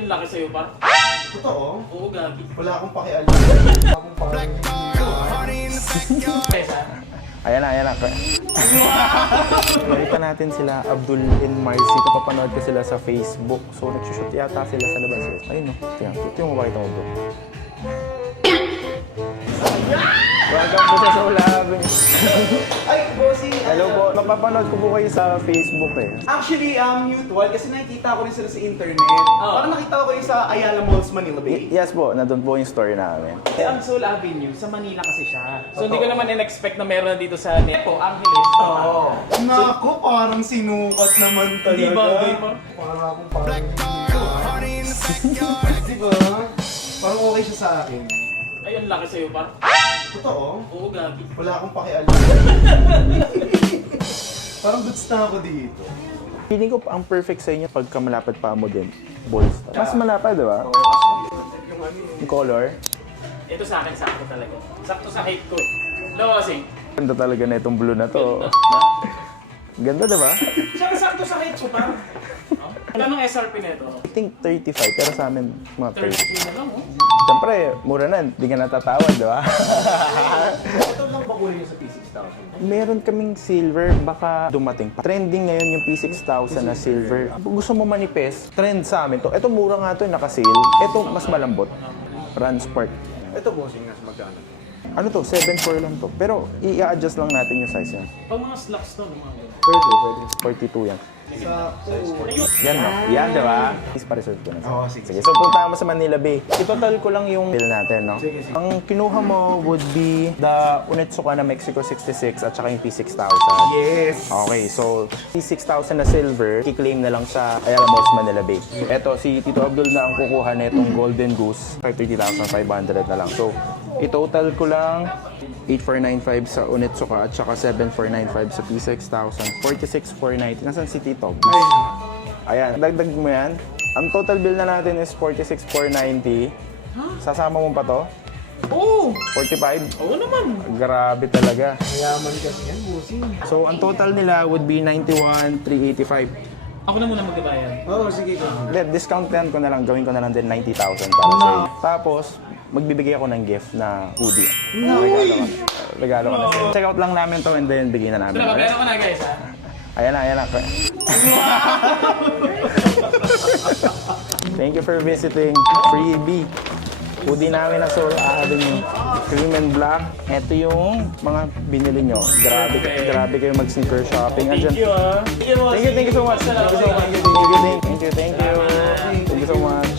Ay, ang laki sa'yo, par. Totoo? Oo, gagi. Wala akong pakialam. Wala akong pakialam. Pesa. Ayan na. Nakita natin sila, Abdul and Marcy. Kapapanood ko sila sa Facebook. So, nagsushoot yata sila sa labas. Ayun no. Tingnan mo bakit ako bro. Welcome po sa Soul Lab. Ay, bossing. Hello po. Mapapanood ko po kayo sa Facebook eh. Actually, mutual kasi nakikita ko rin sila sa internet. Parang nakita ko kayo sa Ayala Malls, Manila Bay. Yes po, nandun po yung story namin. Kasi ang Soul Avenue, sa Manila kasi siya. So, hindi ko naman in-expect na meron dito sa Nepo, Angeles. Oo. Naku, parang sinukat naman talaga. Di ba, gay pa? Parang akong parang... Di ba? Parang okay siya sa akin. Ay, ang laki sa'yo, par. Totoo? Oo, gagi. Wala akong pakialam. Parang goods na ako dito. Feeling ko ang perfect sa inyo pagka malapad pa mo din. Balls. Mas malapad, di ba? Oo, kasi yung ano Yung color. Ito sa akin, sakto talaga. Sakto sa height ko. No, kasi. Ganda talaga na itong blue na to. Ganda, di ba? Siya sakto sa height ko, par. Anong SRP nito? I think 35, pero sa amin mga 30. 32 na lang, oh. Siyempre, mura na, hindi ka natatawad, di ba? Ito lang ba kunin sa P6000? Meron kaming silver, baka dumating pa. Trending ngayon yung P6000 na silver. Gusto mo manipes, trend sa amin to. Ito mura nga to, naka-sale. Ito mas malambot. Transport. Ito bossing, nasa magkano? Ano to? 7.4 lang to. Pero i-adjust lang natin yung size yan. Pag mga slacks to, mga Pwede. 42 yan. Sa... Yan no? Yan, di ba? Please pa-reserve ko na. Oo, sige. Sige, so punta mo sa Manila Bay. I-total ko lang yung bill natin, no? Sige, sige. Ang kinuha mo would be the Onitsuka na Mexico 66 at saka yung P6000. Yes! Okay, so P6000 na silver, i-claim na lang sa Ayala Malls, Manila Bay. Eto, si Tito Abdul na ang kukuha na itong Golden Goose, 30,500 na lang. So, i-total ko lang 8495 sa Onitsuka at saka 7495 sa P6000, 46,490. Nasaan si Tito? Ayan, dagdag mo yan. Ang total bill na natin is 46,490. Sasama mo pa to? Oo! 45? Oo naman! Grabe talaga. Mayaman kasi yan, bossing. So, ang total nila would be 91,385. Ako na muna magbabayad. Oo, sige ka. Discount yan ko na lang, gawin ko na lang din 90,000 para sa'yo. Tapos, magbibigay ako ng gift na hoodie. Regalo ko na sa'yo. Check out lang namin to and then bigyan na namin. Pero babayaran ko na, guys, ha? Ayan na. Thank you for visiting Freebie. Hoodie namin na Soul Avenue. Cream and black. Ito yung mga binili nyo. Grabe kayo mag-sneaker shopping. Thank you, ha? Thank you so much. Thank you so much. Thank you so much.